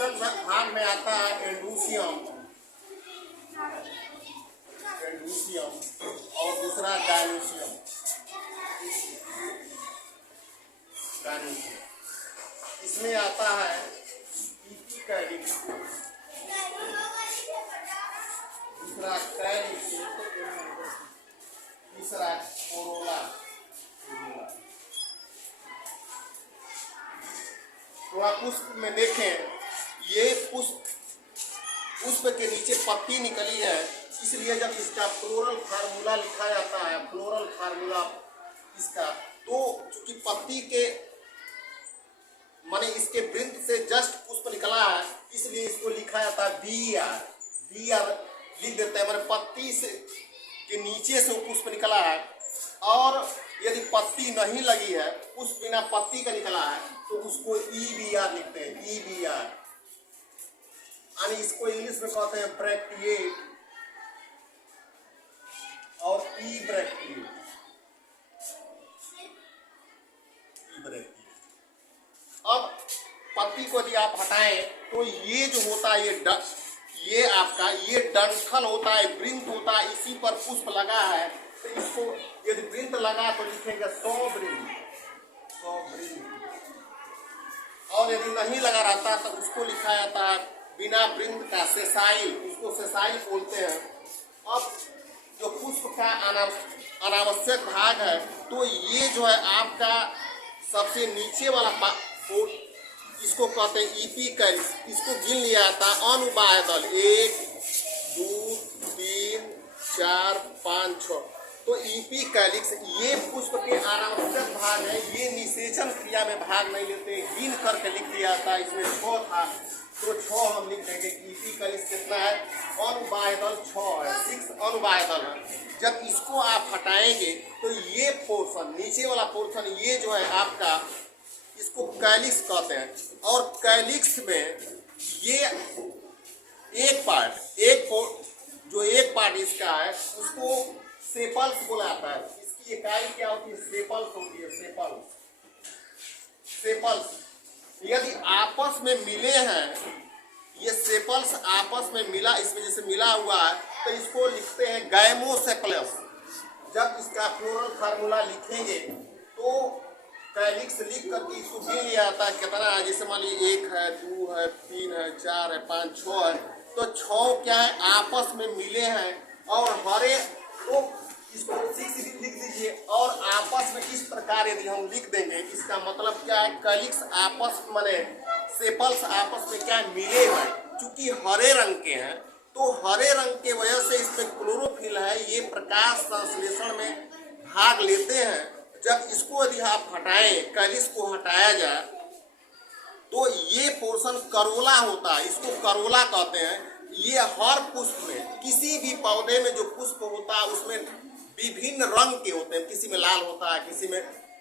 अनावश्यक भाग में आता है एंडोसियम, और दूसरा डायनोसियम। इसमें आता है इपिकैलिक्स, दूसरा कैलिक्स, तीसरा कोरोला। तो आप पुष्प में देखें, ये पुष्प के नीचे पत्ती निकली है, इसलिए जब इसका फ्लोरल फार्मूला लिखा जाता है, फ्लोरल फार्मूला इसका, तो चूंकि पत्ती के माने इसके वृंत से जस्ट पुष्प निकला है, इसलिए इसको लिखा जाता है बी आर लिख देते हैं, माने पत्ती से के नीचे से वो पुष्प निकला है। और यदि पत्ती नहीं लगी है, पुष्प बिना पत्ती का निकला है, तो उसको EBR लिखते हैं, EBR। यानी इसको इंग्लिश में कहते हैं ब्रैक्टिएट और ई ब्रैक्टिएट। अब पत्ती को यदि आप हटाएं तो ये जो होता है ये आपका ये डंठल होता है, वृंत होता है, इसी पर पुष्प लगा है। तो इसको यदि वृंत लगा तो लिखेंगे सौवृंत, और यदि नहीं लगा रहता तो उसको लिखा जाता है बिना वृंत का सेसाइल, उसको सेसाइल बोलते हैं। अब जो पुष्प का अनावश्यक भाग है, तो ये जो है आपका सबसे नीचे वाला इसको कहते हैं इपिकैलिक्स। इसको गिन लिया जाता है अनुबाह्य दल 1 2 3 4 5 6। तो इपिकैलिक्स ये पुष्प के अनावश्यक भाग है, ये निषेचन क्रिया में भाग नहीं लेते, गिन करके लिख दिया जाता है। इसमें 6 था तो 6 हम लिख देंगे कि इपिकैलिक्स कितना है, अनुबाह्य दल 6 है, 6 अनुबाह्य दल है। जब इसको आप हटाएंगे तो ये पोर्शन, नीचे वाला पोर्शन, ये जो है आपका, इसको कैलिक्स कहते हैं। और कैलिक्स में ये एक पार्ट इसका है, उसको सेपल्स बोला जाता है। इसकी इकाई क्या होती है, सेपल्स होती है, सेपल्स। यदि आपस में मिले हैं, ये सेपल्स आपस में मिला, इसमें जैसे मिला हुआ है, तो इसको लिखते हैं गैमोसेपलस। जब इसका फ्लोरल फार्मूला लिखेंगे तो कैलिक्स लिख करके इसको गिन लिया जाता है कितना है। जैसे मान लीजिए 1 है, 2 है, 3 है, 4 है, 5 6 है, तो 6 क्या है, आपस में मिले हैं और हरे, तो इसको 6 लिख दीजिए। और आपस में इस प्रकार यदि हम लिख देंगे, इसका मतलब क्या है, कैलिक्स आपस माने सेपल्स आपस में क्या मिले हैं। चूंकि हरे रंग के हैं, तो हरे रंग के वजह से इसमें क्लोरोफिल है, ये प्रकाश संश्लेषण में भाग लेते हैं। जब इसको यदि आप हटाएं, कैलिक्स को हटाया जाए, तो ये पोर्शन करोला होता है, इसको करोला कहते हैं। ये हर पुष्प में, किसी भी पौधे में जो पुष्प होता है उसमें विभिन्न रंग के होते हैं, किसी में लाल होता है, किसी में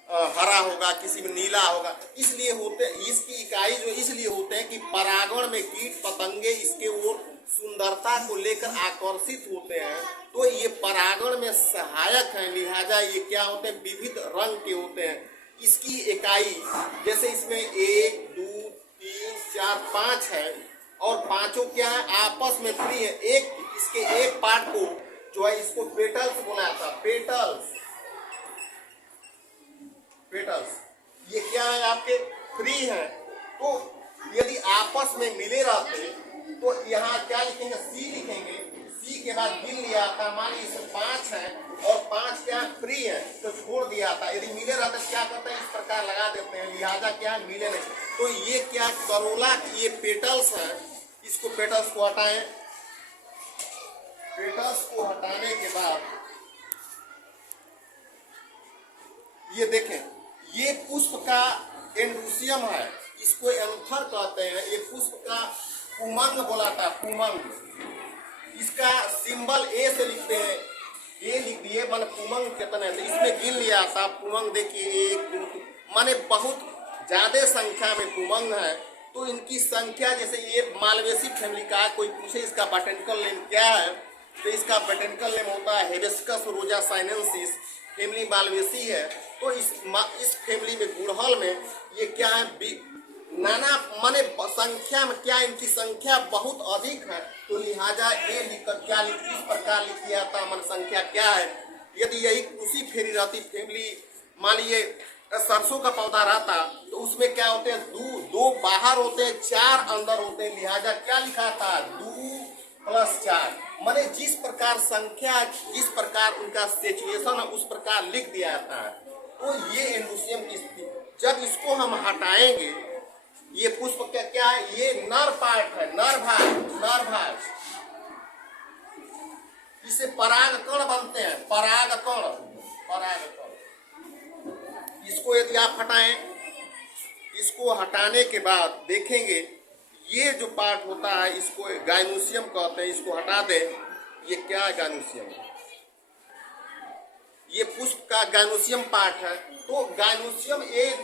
हरा होगा, किसी में नीला होगा। इसलिए होते, इसकी इकाई जो इसलिए होते हैं कि परागण में कीट पतंगे इसके ओर सुंदरता को लेकर आकर्षित होते हैं, तो ये परागण में सहायक है, लिहाजा ये क्या होते हैं, विविध रंग के होते हैं। इसकी इकाई जैसे इसमें 1 2 3 4 5 है, और पांचों क्या है, आपस में फ्री है। इसके एक पार्ट को जो है, इसको पेटल्स बोला जाता है, पेटल्स। ये क्या है, आपके फ्री है। तो यदि आपस में मिले रहते तो यहाँ क्या लिखेंगे, सी लिखेंगे। सी के बाद गिन लिया था, मान लीजिए इसमें 5 है और 5 क्या फ्री है, तो छोड़ दिया था। यदि मिले रहते तो क्या करते हैं, इस प्रकार लगा देते हैं, लिहाजा क्या है, मिले नहीं। तो ये क्या, करोला की ये पेटल्स है। इसको पेटल्स को हटाएं। पेटल्स को हटाने के बाद ये देखें, ये पुष्प का एंडोसियम है, इसको एंथर कहते हैं। ये पुष्प का पुमंग बोला था, पुमंग। इसका सिंबल ए से लिखते हैं, ए लिख दिए, मान पुमंग कितना है, तो इसमें गिन लिया था। पुमंग देखिए 1 2 माने बहुत ज्यादा संख्या में पुमंग है। तो इनकी संख्या, जैसे ये मालवेसी फैमिली का, कोई पूछे इसका बॉटैनिकल नेम क्या है, तो इसका बॉटैनिकल नेम होता है हिबिस्कस रोजा साइनेंसिस, फैमिली मालवेसी है। तो इस फैमिली में, गुड़हल में, ये क्या है, नाना माने संख्या में क्या इनकी संख्या बहुत अधिक है, तो लिहाजा ये लिखकर क्या इस प्रकार लिख दिया था मन संख्या क्या है। यदि यही उसी फेरी रहती फैमिली, मान लीजिए सरसों का पौधा रहता तो उसमें क्या होते हैं, दो बाहर होते हैं, 4 अंदर होते हैं, लिहाजा क्या लिखा था 2 + 4। माने जिस प्रकार संख्या, जिस प्रकार उनका सिचुएशन है उस प्रकार लिख दिया था। तो ये एंडोसियम की स्थिति, जब इसको हम हटाएंगे, ये पुष्प क्या है, ये नर पार्ट है, नर भाग, इसे परागकण बनते हैं, परागकण। इसको यदि आप हटाएं, इसको हटाने के बाद देखेंगे ये जो पार्ट होता है इसको गाइनोसियम कहते हैं, इसको हटा दें। ये क्या है, गाइनोसियम, ये पुष्प का गाइनोसियम पार्ट है। तो गाइनोसियम एक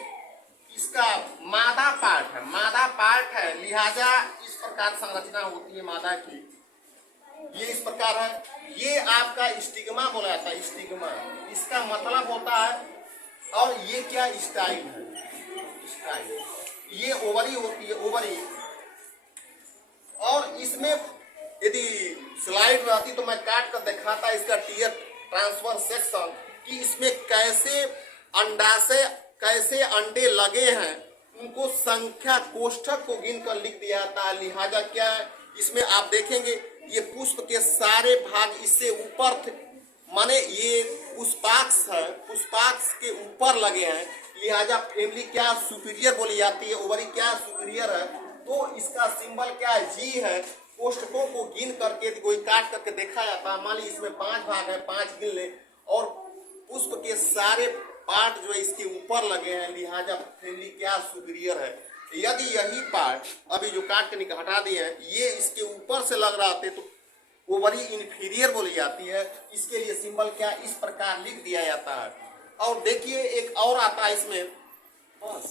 इसका मादा पार्ट है, लिहाजा इस प्रकार संरचना होती है मादा की, ये इस प्रकार है। ये आपका स्टिग्मा बोला जाता है, स्टिग्मा इसका मतलब होता है। और ये क्या स्टाइल है, स्टाइल, ये ओवरी होती है, ओवरी। और इसमें यदि स्लाइड रहती तो मैं काट कर दिखाता इसका टीयर ट्रांसफर सेक्शन, कि इसमें कैसे अंडे लगे हैं, उनको संख्या कोष्ठक को गिन कर लिख दिया था। लिहाजा क्या है, इसमें आप देखेंगे ये पुष्प के सारे भाग इससे ऊपर थे, माने ये पुष्पाक्ष है, पुष्पाक्ष के ऊपर लगे हैं, लिहाजा फैमिली क्या सुपीरियर बोली जाती है, ओवरी क्या सुपीरियर है। तो इसका सिंबल क्या है, जी है। कोष्ठकों को गिन करके कोई काट करके देखा जाता है, मान ली इसमें 5 भाग है, 5 गिन ले, और पुष्प के सारे पार्ट जो है इसके ऊपर लगे हैं, लिहाजा फैमिली क्या सुपीरियर है। यदि यही पार्ट अभी जो काट के हटा दिए हैं, ये इसके ऊपर से लग रहा थे तो ओवरी इन्फीरियर बोली जाती है। इसके लिए सिंबल क्या इस प्रकार लिख दिया जाता है। और देखिए एक और आता है इसमें, बस